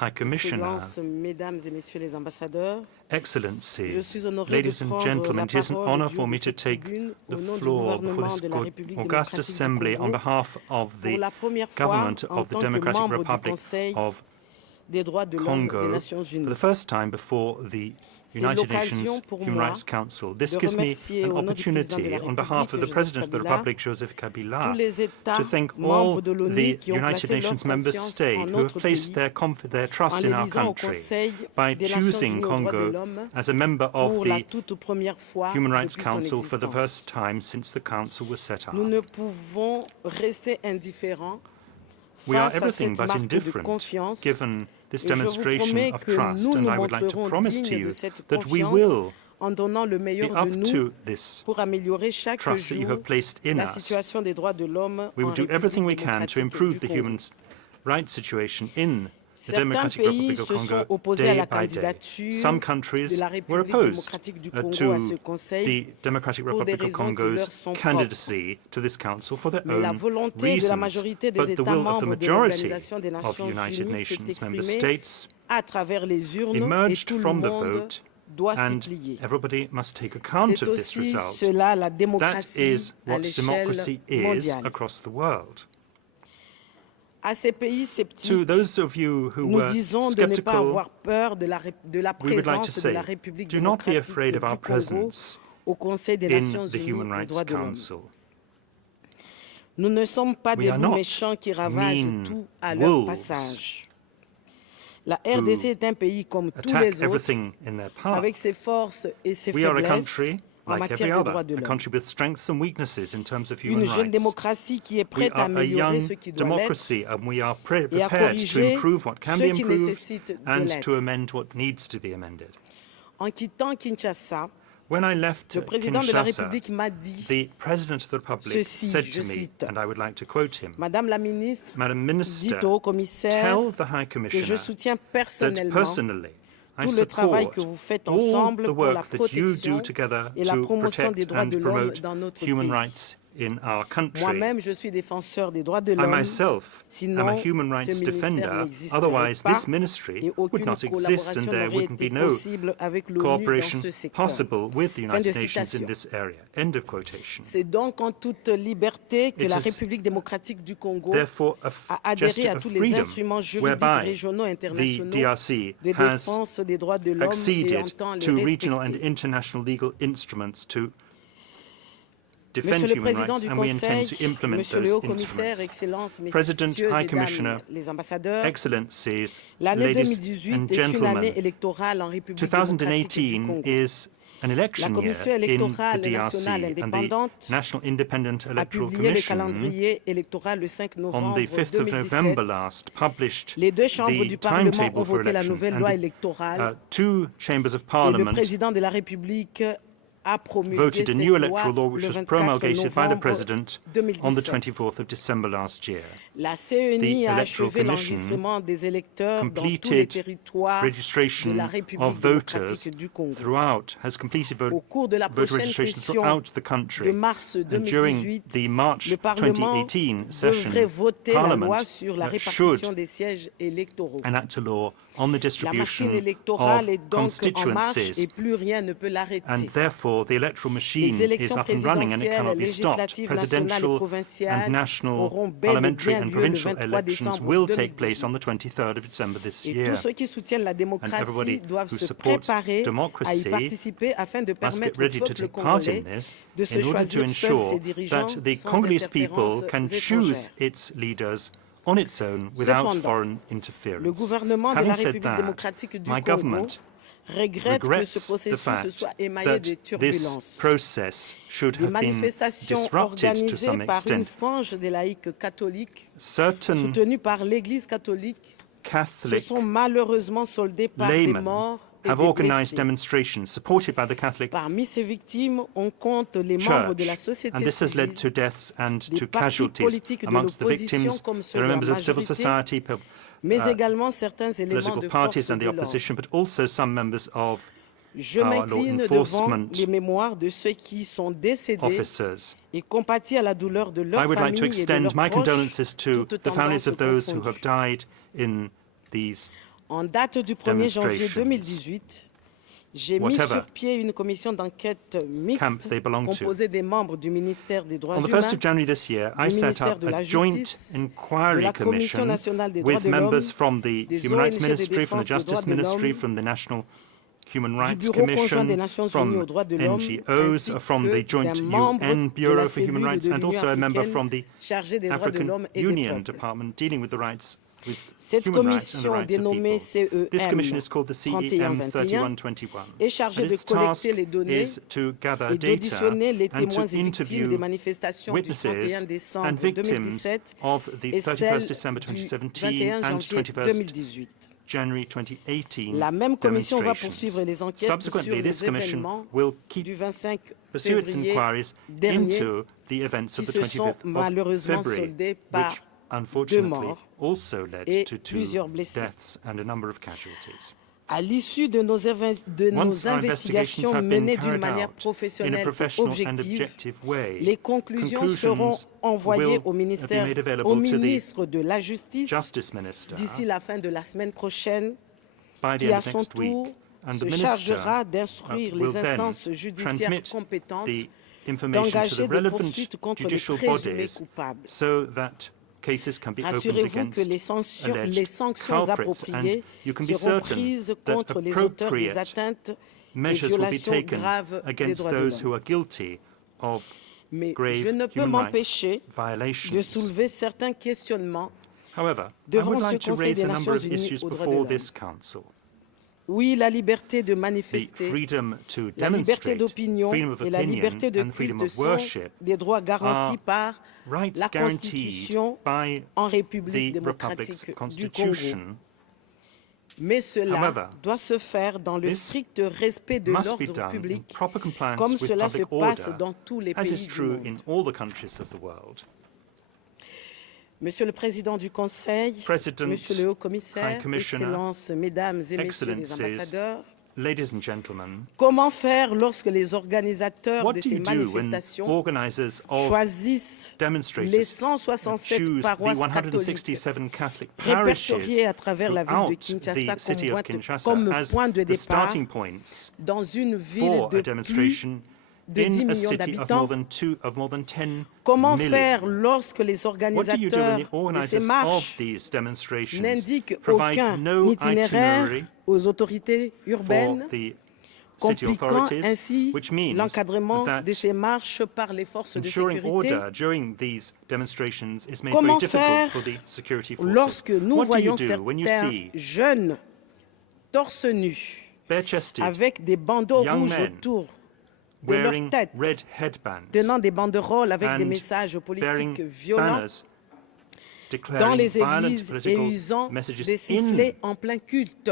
High Commissioner, Excellences, Mesdames et Messieurs les ambassadeurs, je Excellencies, suis honoré de ladies and prendre la gentlemen, it is an parole honor du haut for de me to cette take tribune the au nom du floor before gouvernement this de la République august démocratique du assembly on Congo behalf of pour the la première fois government en of the tant que Democratic membre du Republic Conseil of des droits de l'homme des Congo Nations for Unies. the first time before the C'est United l'occasion Nations pour Human moi Rights Council. This de gives me remercier an au nom du président de opportunity, la on behalf of the République, President of the Joseph Kabila, Republic, Joseph tous Kabila, les États to thank all membres de l'ONU the qui ont United placé leur Nations member confiance states en who have notre placed pays their en trust in our l'élisant au country Conseil by des Nations choosing Unies aux droits de Congo l'homme as a member of pour la the toute première fois Human Rights depuis son Council for the existence. first time since the Council was set up. Nous ne pouvons rester indifférents We are face à everything cette but marque de indifferent confiance given this et je vous demonstration promets of que trust, nous and nous I would like to montrerons promise to dignes de you cette that we confiance will en donnant le be meilleur de up nous to this pour améliorer chaque trust that you jour have placed in la us. situation des droits de l'homme We en will do everything we République can to démocratique improve du the Congo. human rights situation in the Certains Democratic pays Republic of se sont Congo opposés à day la by day. candidature Some de countries la were République opposed démocratique du Congo à ce to Conseil the Democratic pour des Republic of raisons qui leur Congo's sont propres. candidacy to this council for their Mais la own volonté de la reasons. majorité des But the États will of the membres de majority l'Organisation des of the Nations United Unies s'est Nations member exprimée states à travers les urnes et emerged tout le from the monde vote, doit s'y and plier. everybody must take account C'est of this aussi result. cela la That démocratie is à what l'échelle democracy is mondiale. across the world. À ces pays To sceptiques, those of you who nous were disons de ne pas skeptical, avoir peur de la we would like to présence de la say, République do not be démocratique afraid of du our Congo presence au Conseil des in Nations the Unies Human aux Rights droits de l'homme. Council. Nous ne sommes pas We des are loups not méchants qui ravagent mean tout à leur wolves passage. La RDC est un pays comme tous Attack les autres, everything in their path. avec ses forces et ses We are a faiblesses country en like every matière des other, droits de a l'homme. country with strengths and weaknesses in terms of human Une jeune rights. démocratie qui est We prête à are a améliorer young ce qui doit l'être democracy, and we are et à prepared to corriger improve what can ce be qui improved nécessite de and l'être. to amend what needs to be amended. En quittant Kinshasa, When I left le président de la Kinshasa, République m'a dit, the President of the Republic Ceci, said je to me, cite, and I would like to quote him, Madame la ministre, Madam Minister, dites au commissaire tell the High que je Commissioner soutiens that personnellement personally I tout le travail support que vous faites all ensemble the pour la work that you protection do together et la to promotion des protect droits and de l'homme promote dans notre human pays. rights in our country. Moi-même, je suis défenseur des droits de I l'homme. myself am a Sinon, human ce rights ministère defender. n'existerait Otherwise, pas this ministry et would aucune not exist, and collaboration there n'aurait wouldn't été be no possible avec l'ONU dans cooperation ce secteur. possible with the Fin de United Nations in citation. this area. End of quotation. C'est donc en toute liberté que It la is République démocratique du Congo Therefore, a adhéré gesture à of tous les freedom instruments juridiques whereby régionaux et the internationaux DRC de has défense des droits de l'homme et acceded entend les to regional and respecter. international legal instruments to defend Monsieur le human Président rights, du and we intend Conseil, to implement Monsieur le those Haut-Commissaire, instruments. Excellences, President, Messieurs High et Commissioner, Dames les ambassadeurs, Excellencies, l'année ladies 2018 and est une année gentlemen, électorale en République démocratique du 2018 Congo. is an La election Commission year in the électorale DRC, nationale and the indépendante National Independent a Electoral publié le Commission calendrier électoral le 5 on novembre the 5th of November 2017. last published Les deux chambres the du Parlement timetable ont for voté la elections, nouvelle and loi the électorale two chambers of et le Parliament président de la République a promulgué voted a cette new loi electoral law which le was 24 promulgated by the novembre President on the 2017. 24th of December last year. La CENI The a Electoral achevé Commission l'enregistrement des électeurs dans tous les completed territoires de registration la of République voters démocratique du Congo. throughout, has completed Au cours de la voter prochaine registration session throughout the de country. mars And during 2018, the March le Parlement 2018 session, devrait voter la Parliament loi sur la should répartition des sièges électoraux. enact a law on the La distribution machine électorale est of donc en marche et constituencies, plus rien ne peut l'arrêter. and therefore the electoral machine Les is élections up and running and it présidentielles, cannot be stopped. législatives, nationales et Presidential and provinciales national auront bel et parliamentary bien and lieu le provincial 23 elections décembre will take place on the 2018. 23rd of December this Et year. tous ceux qui soutiennent la And démocratie everybody doivent who se supports préparer à y democracy participer afin de must permettre get ready au to peuple take part in congolais this de se in order to choisir seul ses ensure dirigeants that the sans Congolese people interférences can choose étrangères. its leaders on its own without Cependant, foreign Le interference. gouvernement de la Having said République that, démocratique du my Congo government regrette que ce regrets the processus se fact soit émaillé that de this turbulences. process should Des have been manifestations disrupted to organisées some par une extent. frange des laïcs catholiques, Certain soutenues par l'Église catholique, se Catholic sont malheureusement soldées par des laymen morts et have des organized blessés. demonstrations supported by the Catholic Parmi ces victimes, on compte les membres de la Church, société and this has led civile, to deaths and des to partis casualties politiques de amongst the l'opposition victims. comme ceux There are de la members of civil majorité, society, mais également certains éléments political de parties force and the de l'ordre. opposition, but also some members of Je our law m'incline devant enforcement les mémoires de ceux qui sont décédés officers. et compatis à la douleur de I leurs would like to familles et de extend leurs my proches, condolences to toutes the families tendances of those who have confondues. died in these En date du 1er janvier demonstrations, 2018, j'ai mis whatever sur pied une commission d'enquête camp mixte they belong to. composée des membres du ministère des Droits On the humains, 1st of January this year, I du set ministère up de la a joint Justice, de inquiry la Commission commission nationale des droits with de l'homme, members from the des Human Rights ONG de Ministry, from the défense des droits Justice de Ministry, l'homme, from the National Human du Rights Bureau conjoint des Commission, Nations Unies aux from droits de l'homme, NGOs, ainsi from que the joint d'un membre UN de Bureau la for Human cellule Rights, de and l'Union also a member africaine from the chargée des droits de African l'homme et des Union peuples. Department dealing with the rights with Cette human rights and the commission rights of dénommée people. This commission is called the CEM 3121 3121. est chargée And de its task collecter les données is to gather et data d'auditionner les and témoins to et victimes des interview manifestations du witnesses 31 and décembre victims 2017 of the et 31st celle December du 2017 21 and janvier 21st 2018. January 2018 La même commission va demonstrations. poursuivre les enquêtes sur Subsequently, this les commission événements will keep du 25 pursue its février inquiries dernier into the events of qui the se sont 25th of malheureusement February, soldés par which unfortunately morts also led et to 2 plusieurs blessés. deaths and a number of casualties. À l'issue de nos Once our investigations investigations have been menées d'une carried manière out in a professionnelle et professional and objective, objective way, les conclusions seront envoyées au will be made available to the ministre de la Justice Justice Minister d'ici la fin de la semaine prochaine, by the qui à end of son next week, tour and the se Minister chargera d'instruire will les then instances judiciaires transmit compétentes the information to d'engager the des relevant poursuites contre les judicial présumés bodies coupables. so that cases can be opened Rassurez-vous que against les alleged sanctions culprits, appropriées and you can be seront certain prises that contre les auteurs des appropriate atteintes et measures will be violations taken graves des against droits de those who l'homme. are guilty of Mais grave je ne peux human rights m'empêcher de violations. soulever certains questionnements. However, I devant would ce like to Conseil raise des a number Nations of Unies issues aux droits de before l'homme. this Council. Oui, la liberté de The manifester, freedom to la liberté demonstrate, d'opinion freedom of et la opinion liberté de and freedom culte of sont worship des droits garantis par rights la guaranteed Constitution by en République the Republic's démocratique du Congo. Constitution. Mais cela However, doit se faire dans le this strict respect de must be l'ordre done in public, proper compliance comme with cela se public passe order, dans tous les as pays is du true in monde. all the countries of the world. Monsieur le Président du Conseil, President, Monsieur le Haut-Commissaire, High Commissioner, Excellences, Mesdames et Messieurs les Excellencies, ambassadeurs, Ladies and gentlemen, comment faire lorsque les organisateurs what de do ces you do when manifestations organizers of choisissent les demonstrators 167 choose the paroisses catholiques 167 Catholic répertoriées parishes à travers la ville de throughout Kinshasa the city of Kinshasa comme as point de the départ starting points dans une ville for de a plus demonstration de 10 in a millions city of more than 10 Comment million. faire lorsque les What do you do when organisateurs the de ces organizers of marches these demonstrations n'indiquent provide aucun no itinéraire itinerary aux autorités for urbaines, the city compliquant authorities, ainsi which means l'encadrement that de ces marches par les forces de ensuring sécurité? order during these demonstrations is made Comment very difficult faire for the security forces. Lorsque nous What do you voyons do when you certains see jeunes torse nus bare-chested, avec des bandeaux young rouges men autour de leur wearing tête, red headbands, tenant des banderoles avec des and messages bearing politiques violents banners dans declaring les violent églises et political usant messages des sifflets en plein culte?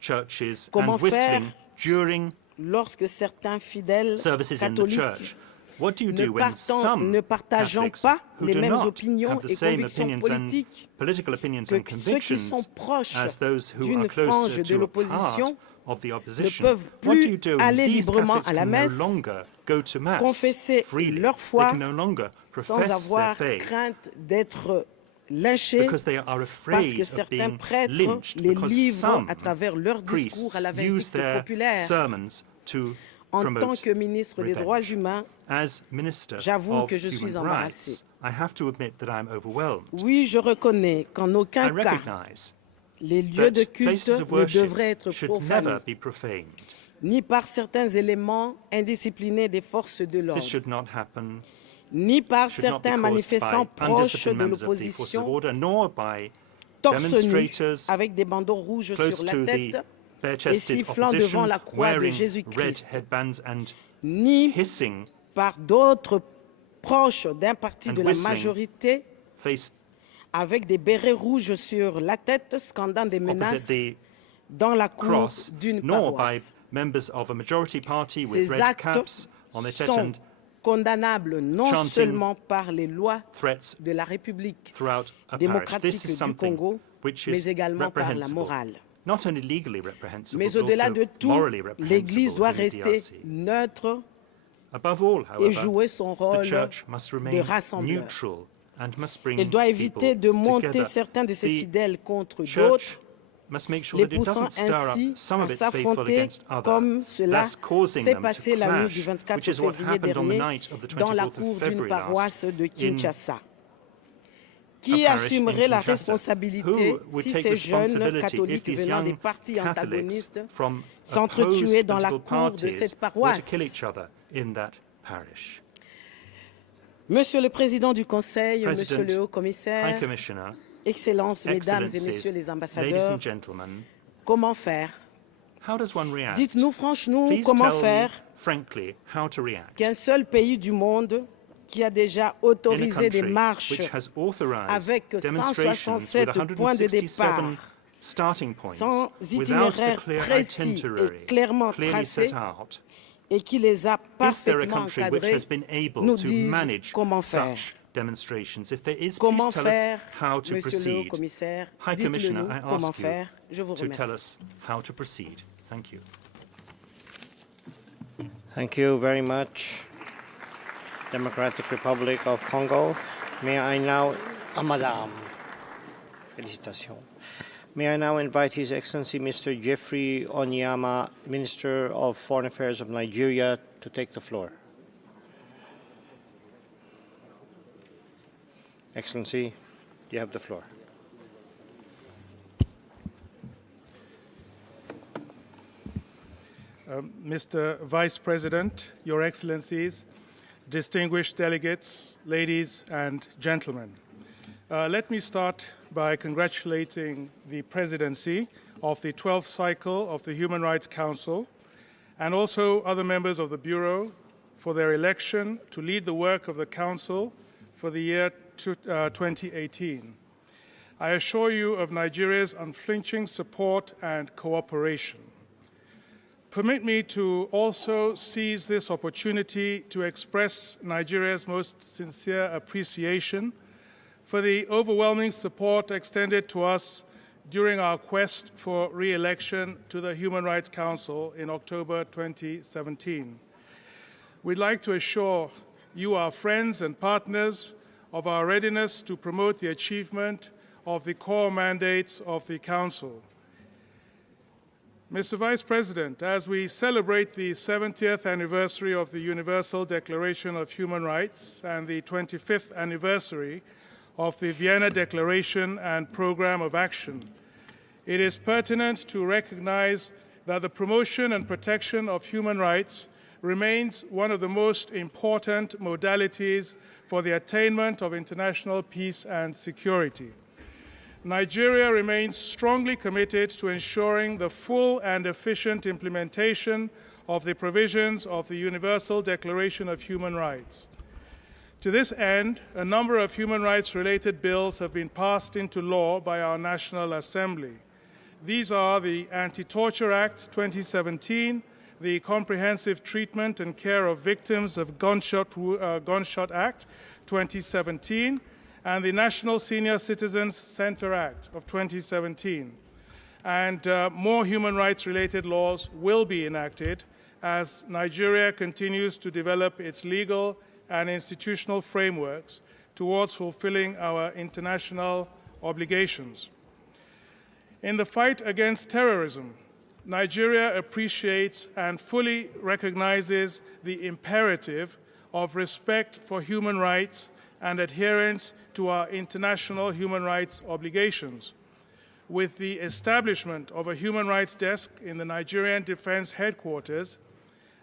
churches Comment and whistling faire during Lorsque certains fidèles services in the catholiques church? What do you do when some ne partageant Catholics pas who les do mêmes not opinions have the et same convictions opinions and politiques political opinions que and ceux qui convictions sont proches as those who d'une are closer frange de to a part l'opposition of the ne opposition? peuvent What do plus you do aller when these librement Catholics à la can no messe, longer go to mass confesser freely? leur They foi can no longer sans profess avoir their faith crainte d'être lynchés because they are parce afraid que of certains being prêtres lynched, les because livrent some à travers leurs priests discours à la use vindicte their populaire. sermons to En tant promote que ministre des revenge. Droits humains, As Minister j'avoue of que je suis Human embarrassé. Rights, I have to admit that I'm overwhelmed. oui, je reconnais qu'en I aucun cas recognize les lieux de that culte places of ne worship devraient être should profanés, never be profaned. ni par certains éléments indisciplinés des forces de This l'ordre, should not happen. ni par Should not be certains caused manifestants by proches undisciplined de members of the forces of l'opposition, order, nor by torse nu, demonstrators avec des bandeaux rouges close sur la to the tête, et bare-chested sifflant devant opposition, la croix de wearing red Jésus-Christ, headbands and ni hissing par d'autres proches d'un parti and de la whistling majorité, face avec des bérets rouges sur la tête, scandant des menaces opposite the dans la cour cross, d'une nor by paroisse. members of a majority party with Ces red actes caps on their tête sont and condamnables non chanting seulement par les lois threats de la République throughout a parish. démocratique This is du something Congo, which mais is également par la reprehensible. morale. Not only legally reprehensible, Mais but au-delà also de tout, morally l'Église reprehensible doit in the rester DRC. neutre Above all, et however, jouer son the rôle Church must de remain rassembleur. neutral and must bring Elle doit éviter people de monter together. certains de ses The fidèles contre Church d'autres must make sure les that it poussant doesn't stir ainsi up some à of its faithful s'affronter against others, comme cela thus causing s'est them passé to la nuit clash, du 24 which is what février happened on the dernier night of the dans la 24th cour of d'une February last paroisse de in Kinshasa. a Qui parish in assumerait la Kinshasa. responsabilité Who would si take ces jeunes responsibility if catholiques these venant des young partis Catholics antagonistes from s'entretuaient opposed dans la political cour de parties cette were to kill paroisse? each other in that parish? Monsieur le Président du Conseil, Monsieur President, le Haut High Commissaire, Commissioner, Excellences, Mesdames et Excellencies, Messieurs les ladies ambassadeurs, and gentlemen, comment faire? how does one react? Dites-nous franchement Please comment tell faire me frankly how to react qu'un seul pays du monde qui a déjà in a autorisé des country marches which has authorized avec demonstrations with 167 points de 167 départ, starting points sans without a itinéraire clear précis itinerary et clairement clearly tracé, set out. et qui les a Is there a parfaitement country which encadrés, has been able nous to disent manage comment faire. such demonstrations? If there is, Comment please tell faire, us how to Monsieur le Haut proceed. Commissaire? High Dites-le Commissioner, nous I comment ask you faire. Je vous to tell remercie. us how to proceed. Thank you. Thank you very much, Democratic Republic of Congo. May I now, Madame, félicitations. May I now invite His Excellency Mr. Jeffrey Onyama, Minister of Foreign Affairs of Nigeria, to take the floor. Excellency, you have the floor. Mr. Vice President, Your Excellencies, distinguished delegates, ladies and gentlemen. Let me start by congratulating the presidency of the 12th cycle of the Human Rights Council and also other members of the Bureau for their election to lead the work of the Council for the year 2018. I assure you of Nigeria's unflinching support and cooperation. Permit me to also seize this opportunity to express Nigeria's most sincere appreciation for the overwhelming support extended to us during our quest for re-election to the Human Rights Council in October 2017. We'd like to assure you, our friends and partners, of our readiness to promote the achievement of the core mandates of the Council. Mr. Vice President, as we celebrate the 70th anniversary of the Universal Declaration of Human Rights and the 25th anniversary of the Vienna Declaration and Programme of Action, it is pertinent to recognize that the promotion and protection of human rights remains one of the most important modalities for the attainment of international peace and security. Nigeria remains strongly committed to ensuring the full and efficient implementation of the provisions of the Universal Declaration of Human Rights. To this end, a number of human rights-related bills have been passed into law by our National Assembly. These are the Anti-Torture Act 2017, the Comprehensive Treatment and Care of Victims of Gunshot Act 2017, and the National Senior Citizens Center Act of 2017. And more human rights-related laws will be enacted as Nigeria continues to develop its legal and institutional frameworks towards fulfilling our international obligations. In the fight against terrorism, Nigeria appreciates and fully recognizes the imperative of respect for human rights and adherence to our international human rights obligations. With the establishment of a human rights desk in the Nigerian Defense Headquarters,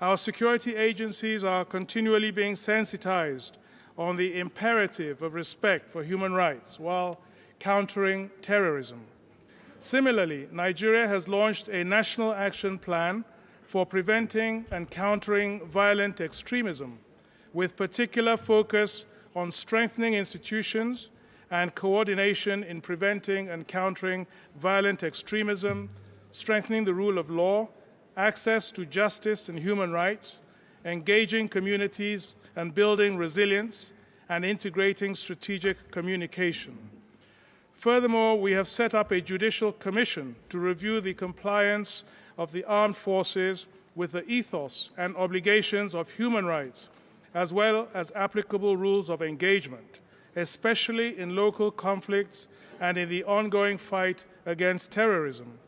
our security agencies are continually being sensitized on the imperative of respect for human rights while countering terrorism. Similarly, Nigeria has launched a national action plan for preventing and countering violent extremism, with particular focus on strengthening institutions and coordination in preventing and countering violent extremism, strengthening the rule of law, access to justice and human rights, engaging communities and building resilience, and integrating strategic communication. Furthermore, we have set up a judicial commission to review the compliance of the armed forces with the ethos and obligations of human rights, as well as applicable rules of engagement, especially in local conflicts and in the ongoing fight against terrorism.